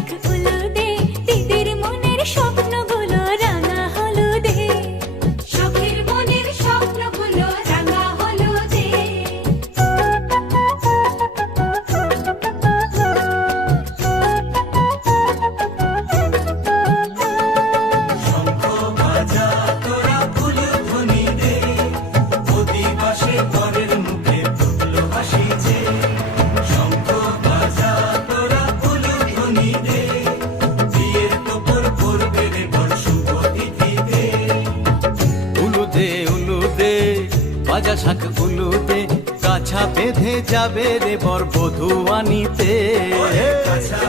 শাখ ফুলো দে, দিদির মনের স্বপ্নগুলো রাঙা হলুদে। সখীর মনের স্বপ্নগুলো রাঙা হলুদে। শঙ্খ বাজা তোরা উলুধ্বনি দে, অধিবাসে বরের মুখে ফুটলো হাসি যে। শঙ্খ বাজা তোরা উলুধ্বনি দে, বিয়ের তোপর পড়বে রে বর শুভ তিথিতে। উলুদে উলুদে বাজা শাখ উলুদে, কাছা বেঁধে যাবে রে বর বধূ আনিতে। কাছা